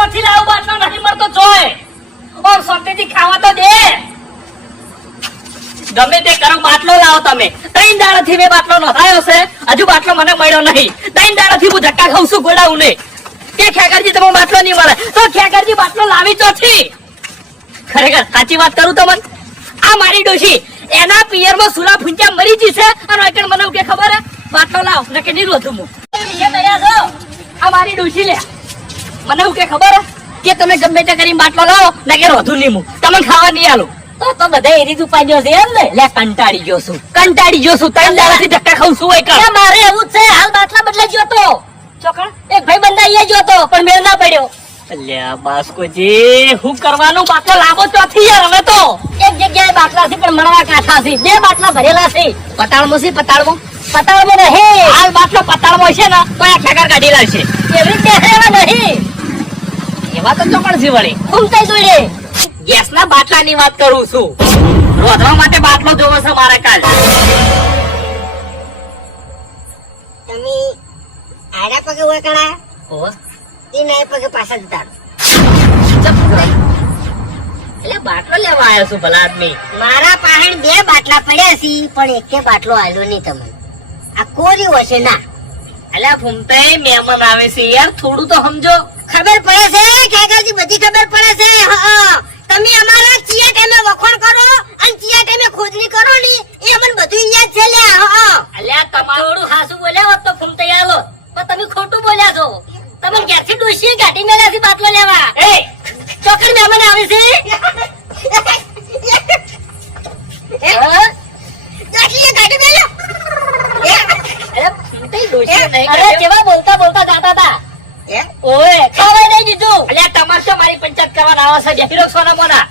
ચોથી લાવ બાટલો નથી મળતો જોય ઓર સોટેથી ખાવા તો દે ગમે તે કરો બાટલો લાવો તમે 3 દાડાથી મેં બાટલો નોંધાયો છે હજુ બાટલો મને મળ્યો નહીં 3 દાડાથી હું ધક્કા ખાઉં છું ગોડાઉં ને કે ખેકરજી તમે બાટલો નહીં મળે તો ખેકરજી બાટલો લાવી ચોથી ખરેખર સાચી વાત કરું તો મને આ મારી ડોશી એના પિયરમાં સુલા ફૂંચા મરી જી છે અને એકણ મને કે ખબર હે બાટલો લાવ ને કે નીરું હતું હું કે તૈયાર છો આ મારી ડોશી લે મને કે ખબર હે કે તમે ગમે તે કરીને બાટલો લાવો ને કે રોધું નહીં હું તમને ખાવા નહીં આલો તો બધા એ રીત ઉપાડ્યો છે એમ ને લે કંટાળી ગયો છું 3 દાડાથી ધક્કા ખાઉં છું એકણ મારે એવું જ છે હાલ બાટલા બદલાઈ ગયો તો ચોકણ એક ભાઈ બંદા અહીંયા ગયો તો પણ મેળ ના પડ્યો અલ્યા બાસ્કોજી હું કરવાનું બાટલો લાવો ચોથી યાર હવે તો એક જગ્યાએ બાટલા છે પણ મળવા કાઠા છે 2 બાટલા ભરેલા છે પતાળમાં છે પતાળમાં રહે હાલ બાટલો પતાળમાં છે ને તો આ ખેકર કાઢી લાવશે એવી રીતે એવા નહીં એવા તો ચોકણ છે વળી ઘૂમતાઈ દોડે ગેસના બાટલાની વાત કરું છું રોધવા માટે બાટલો જોવો છે મારે કાલ તમે આડા પગે હોય કણા ઓહ એ નાય પગે પાછા જતા એટલે બાટલો લેવા આવ્યો છું ભલા આદમી મારા પાસે 2 બાટલા પડ્યા છે પણ એકે બાટલો આલ્યો નહીં તમને આ કોરી હશે ના અલ્યા ફૂમતાઈ મહેમાન આવે છે યાર થોડું તો સમજો ખબર પડે છે કાકાજી બધી ખબર પડે છે હા તમે અમારા ચિયા ટાઈમે વખોણ કરો અને ચિયા ટાઈમે ખોદણી કરો ની એ અમને બધું યાદ છે લે હા અલ્યા તમારું હાસુ બોલ્યા હોત તો ફૂમતાઈ આલો પણ તમે ખોટું બોલ્યા છો તમે ઘેરથી ડોશી ગાડી મેલ્યા છે બાટલો લેવા એ ચોકડ મહેમાન આવે છે ગાડી મેલ્યો અરે કેવા બોલતા બોલતા જાતા હતા ઓય ખાવા નહીં દીધું અલ્યા તમારે મારી પંચાયત કરવાના આવા છે બેઠી રોક સોના મોના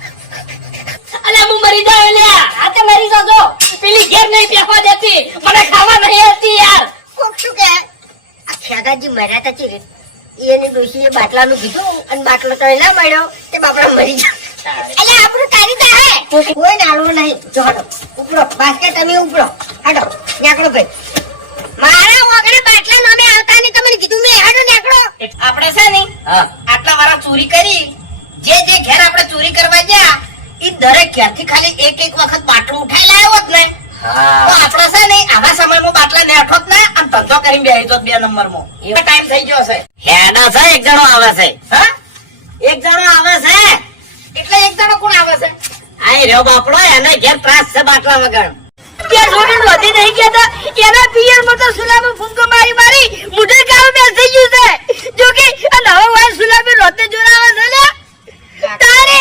અલ્યા હું મરી જાવ અલ્યા આ તે મરી જાજો પેલી ઘેર નહીં બેસવા દેતી મને ખાવા નહીં આવતી યાર કોક શું કે આ ખેગાજી મર્યા તા ચીરે એને ડોશીએ બાટલાનું કીધું અને બાટલો તો ના મળ્યો તે બાપડા મરી જા અલ્યા આપણું તારી તા હે કોઈ નાળવું નહીં જો હટો ઉપડો બાસ્કેટ તમે ઉપડો હટો નેકળો ભાઈ મારા વગડે બાટલા નામે આવતા નહીં તમને કીધું મેં હટો નેકળો આપણે છે ને આટલા વાળા ચોરી કરી જે ઘેર આપણે ચોરી કરવા ગયા ઈ દરેક ઘેર થી ખાલી એક વખત બાટલો ઉઠાઈ લાવ્યો હોત ને તો આપણે છે ને આવા સમયમાં બાટલા ને અઠોત ને આમ ધંધો કરીને બેહી જોત 2 નંબરમાં એવો ટાઈમ થઈ ગયો છે હેડા છે એક જણો આવે છે હા એક જણો આવે છે એટલે એક જણો કોણ આવે છે આઈ રહ્યો બાપડો એને ઘેર ત્રાસ છે બાટલા વગર કે છોડીને વધી નહીં ગયા એના પિયર માં તો સુલામાં ફૂંકો મારી મુઢે કામ બેસી ગયું છે જો કે આ નવો વાળ સુલામે રોતે જોરાવા છે લે તારે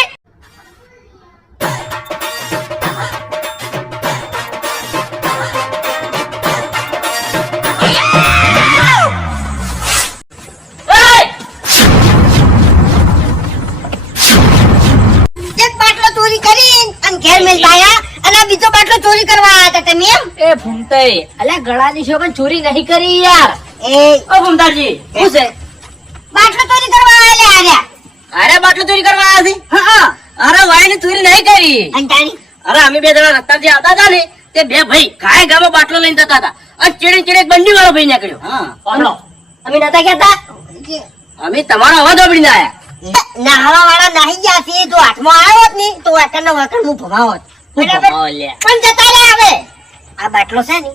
એક બાટલો ચોરી કરી અને ઘેર મેલ લાયા અને બીજો બાટલો ચોરી કરવા આયા હતા તમે એમ એ ફૂમતાઈ અલ્યા ગળાની શોભન ચોરી નહીં કરી યાર એ ઓ ફૂમતાજી શું છે બાટલો ચોરી કરવા આયા અરે બાટલો ચોરી કરવા આવ્યા છે હા અરે વાયની ચોરી નહીં કરી અંટાણી અરે અમે 2 જણા રસ્તા જે આવતા હતા ને તે 2 ભાઈ ગાય ગામમાં બાટલો લઈને જતા હતા અને ચીડે બંડી વાળો ભાઈ નીકળ્યો હા પામણો અમે નતા કહેતા અમે તમારો અવાજ ઓબડીને આયા નાહવા વાળા નાહી ગયા છે જો હાથમાં આવ્યો હોત ને તો વાકણ હું ભમાવત બરાબર પણ જતા રે હવે આ બાટલો છે ને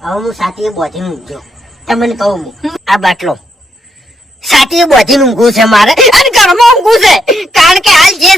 હવે હું સાતીએ બોધીને ઊંઘ્યો તમને કહું હું આ બાટલો સાતીએ બોધીને ઊંઘું છે મારે અને ઘરમાં ઊંઘું છે કારણ કે હાલ જે